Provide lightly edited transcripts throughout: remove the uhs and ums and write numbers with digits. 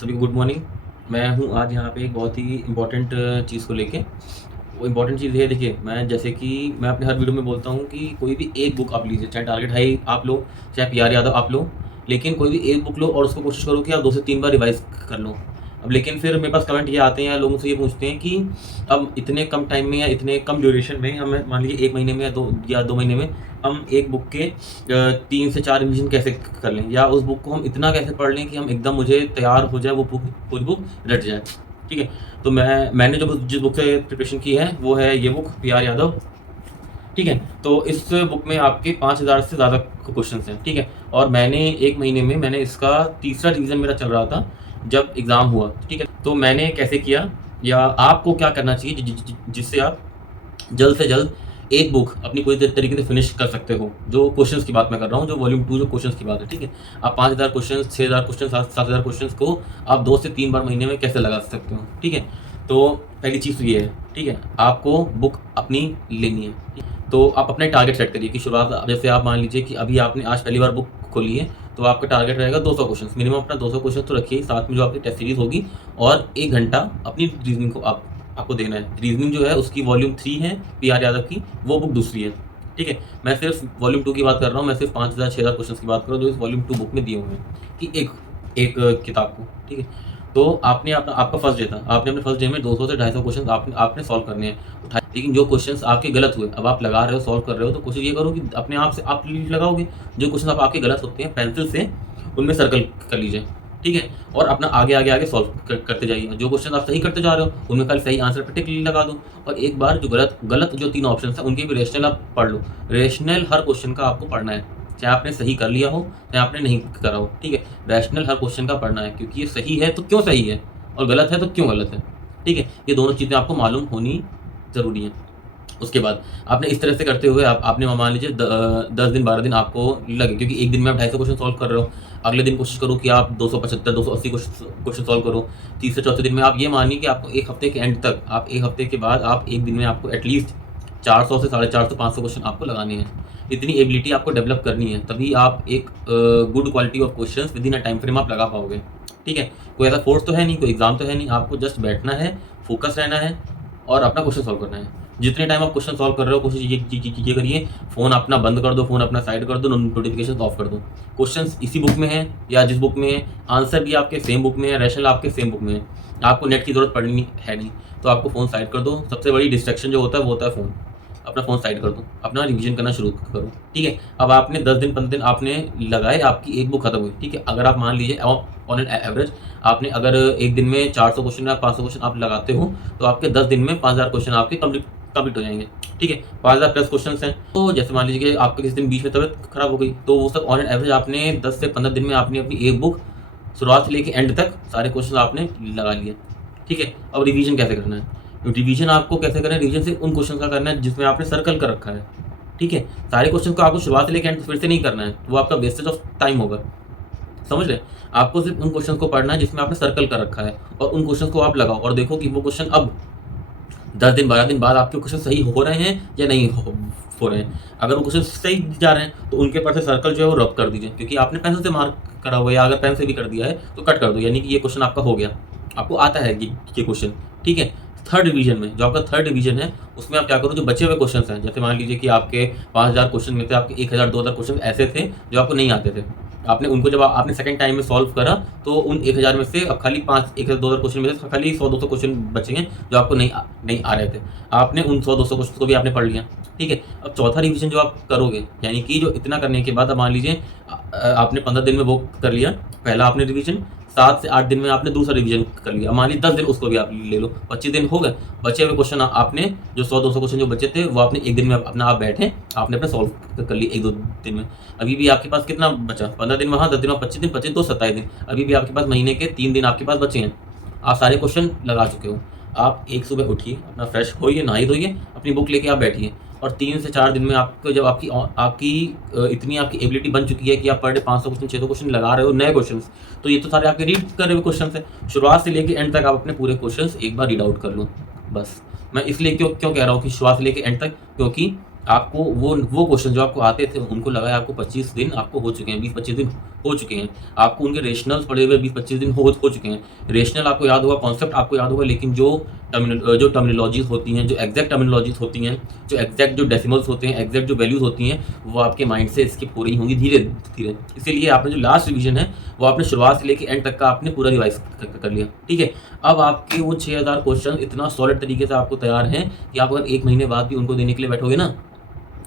सभी को good morning. मैं हूँ आज यहाँ पे एक बहुत ही इम्पोर्टेंट चीज़ को लेके। वो इम्पोर्टेंट चीज़ ये है, देखिए, मैं जैसे कि मैं अपने हर वीडियो में बोलता हूँ कि कोई भी एक बुक आप लीजिए, चाहे टारगेट हाई आप लो, चाहे पीआर यादव आप लो, लेकिन कोई भी एक बुक लो और उसको कोशिश करो कि आप 2 से 3 बार रिवाइज़ कर लो। अब लेकिन फिर मेरे पास कमेंट ये आते हैं या लोग मुझसे ये पूछते हैं कि अब इतने कम टाइम में या इतने कम ड्यूरेशन में हमें मान लीजिए 1 महीने में या 2 महीने में हम एक बुक के 3 से 4 रिवीजन कैसे कर लें, या उस बुक को हम इतना कैसे पढ़ लें कि हम एकदम मुझे तैयार हो जाए, वो बुक पूरी बुक रट जाए। ठीक है? तो मैंने जो जिस बुक से प्रिपरेशन की है वो है ये बुक पीआर यादव। ठीक है? तो इस बुक में आपके 5000 से ज़्यादा क्वेश्चंस हैं। ठीक है? और मैंने 1 महीने में मैंने इसका तीसरा रिवीजन मेरा चल रहा था जब एग्ज़ाम हुआ। ठीक है? तो मैंने कैसे किया, या आपको क्या करना चाहिए जिससे आप जल्द से जल्द एक बुक अपनी पूरी तरीके से फिनिश कर सकते हो। जो क्वेश्चंस की बात मैं कर रहा हूँ, जो वॉल्यूम 2 जो क्वेश्चंस की बात है, ठीक है? आप 5000 क्वेश्चंस, 6000 क्वेश्चंस, 7000 क्वेश्चंस को आप 2 से 3 बार महीने में कैसे लगा सकते हो, ठीक है? तो पहली चीज़ तो ये है, ठीक है? आपको बुक अपनी लेनी है, ठीक? तो आप अपने टारगेट सेट करिए कि शुरुआत, जैसे आप मान लीजिए कि अभी आपने आज पहली बार बुक खोली है, तो आपका टारगेट रहेगा 200 क्वेश्चंस, मिनिमम अपना 200 क्वेश्चन तो रखिए, साथ में जो आपकी टेस्ट सीरीज़ होगी, और 1 घंटा अपनी रीज़निंग को आपको देना है। रीज़निंग जो है उसकी वॉल्यूम 3 है पीआर यादव की, वो बुक दूसरी है, ठीक है? मैं सिर्फ वॉल्यूम 2 की बात कर रहा हूँ, मैं सिर्फ 5000 6000 क्वेश्चंस की बात कर रहा हूँ जो इस वॉल्यूम 2 बुक में दिए हुए हैं कि एक एक किताब को, ठीक है? तो आपका फर्स्ट डे था, आपने अपने फर्स्ट डे में 200 से 250 क्वेश्चन आपने सॉल्व करने हैं। लेकिन जो क्वेश्चंस आपके गलत हुए, अब आप लगा रहे हो, सॉल्व कर रहे हो, तो कोशिश ये करो कि अपने आप से आप लगाओगे। जो क्वेश्चन आपके गलत होते हैं, पेंसिल से उनमें सर्कल कर लीजिए, ठीक है? और अपना आगे सॉल्व करते जाइए। जो क्वेश्चन आप सही करते जा रहे हो, उनमें खाली सही आंसर पे टिक लगा दो, और एक बार जो गलत गलत जो 3 ऑप्शन हैं, उनके भी रेशनल आप पढ़ लो। रेशनल हर क्वेश्चन का आपको पढ़ना है, चाहे आपने सही कर लिया हो, चाहे आपने नहीं करा हो, ठीक है? रैशनल हर क्वेश्चन का पढ़ना है, क्योंकि ये सही है तो क्यों सही है, और गलत है तो क्यों गलत है, ठीक है? ये दोनों चीज़ें आपको मालूम होनी ज़रूरी है। उसके बाद आपने इस तरह से करते हुए आपने मान लीजिए 10 दिन 12 दिन आपको लगे, क्योंकि एक दिन में आप 250 क्वेश्चन सॉल्व कर रहे हो। अगले दिन कोशिश करो कि आप 275 280 क्वेश्चन सॉल्व करो। तीसरे चौथे दिन में आप ये मानिए कि आपको 1 हफ्ते के एंड तक, आप 1 हफ्ते के बाद आप एक दिन में आपको एटलीस्ट 400 से 450 500 क्वेश्चन आपको लगाने हैं। इतनी एबिलिटी आपको डेवलप करनी है, तभी आप एक good quality of questions with in a time frame आप लगा पाओगे, ठीक है? कोई ऐसा फोर्स तो है नहीं, कोई एग्जाम तो है नहीं, आपको जस्ट बैठना है, फोकस रहना है, और अपना क्वेश्चन सॉल्व करना है। जितने टाइम आप क्वेश्चन सॉल्व कर रहे हो, कोशिश ये करिए, फ़ोन अपना बंद कर दो, फ़ोन अपना साइड कर दो, नोटिफिकेशन ऑफ कर दो। क्वेश्चंस इसी बुक में है या जिस बुक में है, आंसर भी आपके सेम बुक में है, रैशनल आपके सेम बुक में है। आपको नेट की ज़रूरत पड़नी है नहीं, तो आपको फ़ोन साइड कर दो। सबसे बड़ी डिस्ट्रैक्शन जो होता है वो होता है फ़ोन। अपना फ़ोन साइड कर दो, अपना रिवीजन करना शुरू करो, ठीक है? अब आपने 10 दिन 15 दिन आपने लगाए, आपकी एक बुक खत्म हुई, ठीक है? अगर आप मान लीजिए ऑन एन एवरेज आपने अगर एक दिन में 400 क्वेश्चन या 500 क्वेश्चन आप लगाते हो, तो आपके 10 दिन में 5000 क्वेश्चन आपके कंप्लीट हो जाएंगे, ठीक है? 5000 प्लस क्वेश्चन हैं। तो जैसे मान लीजिए कि आपके किसी दिन बीच में तबीयत खराब हो गई, तो वो सब ऑन एन एवरेज आपने 10 से 15 दिन में आपने अपनी एक बुक शुरुआत से लेके एंड तक सारे क्वेश्चन आपने लगा लिए, ठीक है? अब रिवीजन कैसे करना है? रिवीजन आपको कैसे करना है? रिवीजन सिर्फ उन क्वेश्चन का करना है जिसमें आपने सर्कल कर रखा है, ठीक है? सारे क्वेश्चन को आपको शुरुआत से लेके एंड फिर से नहीं करना है, वो आपका वेस्टेज ऑफ टाइम होगा। समझ रहे हैं? आपको सिर्फ उन क्वेश्चन को पढ़ना है जिसमें आपने सर्कल कर रखा है, और उन क्वेश्चन को आप लगाओ और देखो कि वो क्वेश्चन अब 10 दिन 12 दिन बाद आपके क्वेश्चन सही हो रहे हैं या नहीं हो रहे हैं। अगर वो क्वेश्चन सही जा रहे हैं, तो उनके ऊपर से सर्कल जो है वो रब कर दीजिए, क्योंकि आपने पेंसिल से मार्क करा हुआ है, या अगर पेन से भी कर दिया है तो कट कर दो, यानी कि ये क्वेश्चन आपका हो गया, आपको आता है ये क्वेश्चन, ठीक है? थर्ड डिवीजन में, जो आपका थर्ड डिवीजन है, उसमें आप क्या करो, जो बचे हुए क्वेश्चन हैं, जैसे मान लीजिए कि आपके 5000 क्वेश्चन में से आपके 1000 2000 क्वेश्चन ऐसे थे जो आपको नहीं आते थे। आपने उनको जब आपने सेकंड टाइम में सॉल्व करा, तो उन 1000 में से अब खाली 1000 2000 क्वेश्चन में से खाली 100 200 क्वेश्चन बचेंगे जो आपको नहीं आ रहे थे। आपने उन 100 200 क्वेश्चन को भी आपने पढ़ लिया, ठीक है? अब चौथा रिवीजन जो आप करोगे, यानी कि जो इतना करने के बाद अब मान लीजिए आपने 15 दिन में वो कर लिया पहला आपने रिवीजन, 7 से 8 दिन में आपने दूसरा रिवीजन कर लिया, मान लीजिए 10 दिन उसको भी आप ले लो, 25 दिन हो गए। बचे हुए क्वेश्चन आपने जो 100 200 क्वेश्चन जो बचे थे, वो आपने एक दिन में अपना आप बैठे, आपने अपने सॉल्व कर लिए 1-2 दिन में। अभी भी आपके पास कितना बचा? 15 दिन वहाँ, 10 दिन वहाँ, 25 दिन, 25 तो 27 दिन। अभी भी आपके पास महीने के 3 दिन आपके पास बचे हैं। आप सारे क्वेश्चन लगा चुके हो। आप एक सुबह उठिए, अपना फ्रेश होइए, नहाइए धोइए, अपनी बुक लेके आप बैठिए, और 3 से 4 दिन में आपको जब आपकी इतनी आपकी एबिलिटी बन चुकी है कि आप पर डे 500 क्वेश्चन 600 क्वेश्चन लगा रहे हो, नए क्वेश्चंस, तो ये तो सारे आपके रीड कर रहे हुए क्वेश्चंस हैं। शुरुआत से लेके एंड तक आप अपने पूरे क्वेश्चंस एक बार रीड आउट कर लो, बस। मैं इसलिए क्यों क्यों कह रहा हूँ कि शुरुआत से लेके एंड तक, क्योंकि आपको वो क्वेश्चन जो आपको आते थे, उनको लगाए आपको 25 दिन आपको हो चुके हैं, 20-25 दिन हो चुके हैं, आपको उनके रेशनल्स पढ़े हुए 20-25 दिन हो चुके हैं। रेशनल आपको याद होगा, कॉन्सेप्ट आपको याद होगा, लेकिन जो टर्मिनोलॉजीज़ होती हैं, जो एग्जैक्ट टर्मिनोलॉजीज़ होती हैं, जो एग्जैक्ट जो डेसिमल्स होते हैं, एग्जैक्ट जो वैल्यूज़ होती हैं, वो आपके माइंड से स्किप हो रही होंगी धीरे-धीरे। इसीलिए आपने जो लास्ट रिवीजन है, वो आपने शुरुआत से लेके एंड तक का आपने पूरा रिवाइज़ कर लिया, ठीक है? अब आपके वो 6000 क्वेश्चन इतना सॉलिड तरीके से आपको तैयार हैं कि आप अगर 1 महीने बाद भी उनको देने के लिए बैठोगे ना,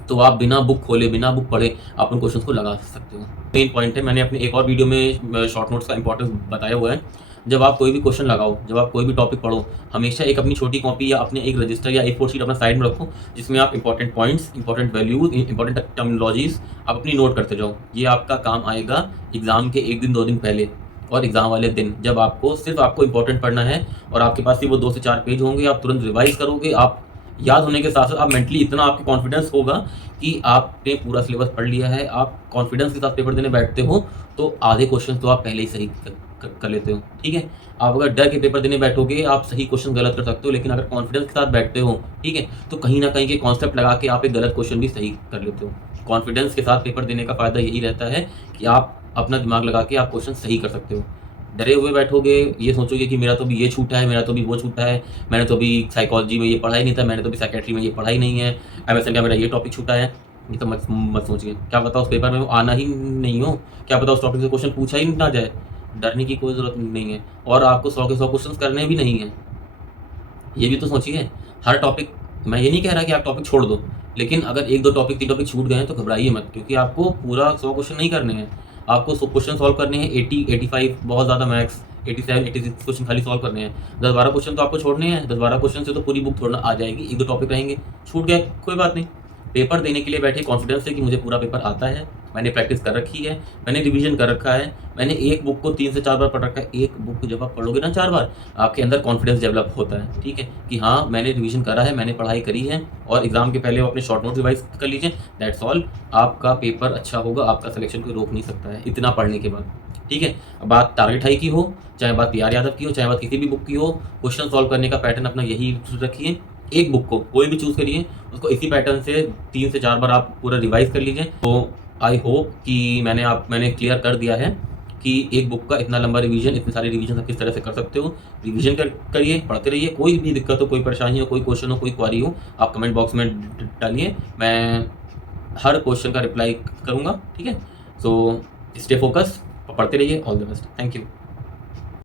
तो आप बिना बुक खोले, बिना बुक पढ़े आप उन क्वेश्चंस को लगा सकते हो। मेन पॉइंट है, मैंने अपने एक और वीडियो में शॉर्ट नोट्स का इंपॉर्टेंस बताया हुआ है। जब आप कोई भी क्वेश्चन लगाओ, जब आप कोई भी टॉपिक पढ़ो, हमेशा एक अपनी छोटी कॉपी या अपने एक रजिस्टर या A4 शीट अपना साइड में रखो, जिसमें आप important points, important values, important terminologies आप अपनी नोट करते जाओ। ये आपका काम आएगा एग्ज़ाम के 1 दिन 2 दिन पहले और एग्ज़ाम वाले दिन, जब आपको सिर्फ़ आपको इंपॉर्टेंट पढ़ना है और आपके पास सिर्फ वो 2 से 4 पेज होंगे, आप तुरंत रिवाइज़ करोगे। आप याद होने के साथ-साथ आप मेंटली इतना आपके कॉन्फिडेंस होगा कि आपने पूरा सिलेबस पढ़ लिया है, आप कॉन्फिडेंस के साथ पेपर देने बैठते हो, तो आधे क्वेश्चन तो आप पहले ही सही कर लेते हो, ठीक है? आप अगर डर के पेपर देने बैठोगे, आप सही क्वेश्चन गलत कर सकते हो, लेकिन अगर कॉन्फिडेंस के साथ बैठते हो, ठीक है? तो कहीं न कहीं के कॉन्सेप्ट लगा के आप एक गलत क्वेश्चन भी सही कर लेते हो। कॉन्फिडेंस के साथ पेपर देने का फ़ायदा यही रहता है कि आप अपना दिमाग लगा के आप क्वेश्चन सही कर सकते हो। डरे हुए बैठोगे, ये सोचोगे कि मेरा तो अभी ये छूटा है, मेरा तो अभी वो छूटा है, मैंने तो अभी साइकोलॉजी में ये पढ़ा ही नहीं था, मैंने तो अभी साइकियाट्री में ये पढ़ा ही नहीं है, एमएसएन का मेरा ये टॉपिक छूटा है। ये तो मत सोचिए, क्या पता उस पेपर में वो आना ही नहीं हो, क्या पता उस टॉपिक से क्वेश्चन पूछा ही ना जाए। डरने की कोई ज़रूरत नहीं है और आपको 100 के 100 क्वेश्चन्स करने भी नहीं हैं। ये भी तो सोचिए, हर टॉपिक, मैं ये नहीं कह रहा कि आप टॉपिक छोड़ दो, लेकिन अगर 1-2 टॉपिक 3 टॉपिक छूट गए हैं तो घबराइए मत, क्योंकि आपको पूरा 100 क्वेश्चन नहीं करने हैं। आपको सो क्वेश्चन सॉल्व करने हैं, 80, 85 बहुत ज़्यादा मैक्स, 87, 86 क्वेश्चन खाली सॉल्व करने हैं। 10-12 क्वेश्चन तो आपको छोड़ने हैं, 10-12 क्वेश्चन से तो पूरी बुक थोड़ा ना आ जाएगी, 1-2 टॉपिक रहेंगे, छूट गए कोई बात नहीं। पेपर देने के लिए बैठे कॉन्फिडेंस से कि मुझे पूरा पेपर आता है, मैंने प्रैक्टिस कर रखी है, मैंने रिवीजन कर रखा है, मैंने एक बुक को 3 से 4 बार पढ़ रखा है। एक बुक जब आप पढ़ोगे ना 4 बार, आपके अंदर कॉन्फिडेंस डेवलप होता है, ठीक है? कि हाँ, मैंने रिवीजन करा है, मैंने पढ़ाई करी है और एग्ज़ाम के पहले वो अपने शॉर्ट नोट रिवाइज़ कर लीजिए, दैट्स ऑल। आपका पेपर अच्छा होगा, आपका सिलेक्शन कोई रोक नहीं सकता है इतना पढ़ने के बाद, ठीक है? अब बात टारगेट हाई की हो, चाहे बात पीआर यादव की हो, चाहे बात किसी भी बुक की हो, क्वेश्चन सॉल्व करने का पैटर्न अपना यही रखिए। एक बुक को कोई भी चूज़ करिए, उसको इसी पैटर्न से 3 से 4 बार आप पूरा रिवाइज़ कर लीजिए। तो आई होप कि मैंने क्लियर कर दिया है कि एक बुक का इतना लंबा रिवीजन, इतने सारे रिवीजन आप किस तरह से कर सकते हो। रिवीजन करिए, पढ़ते रहिए, कोई भी दिक्कत हो, कोई परेशानी हो, कोई क्वेश्चन हो, कोई क्वेरी हो, आप कमेंट बॉक्स में डालिए, मैं हर क्वेश्चन का रिप्लाई करूँगा, ठीक है? सो स्टे फोकस्ड, पढ़ते रहिए, all the best, thank you.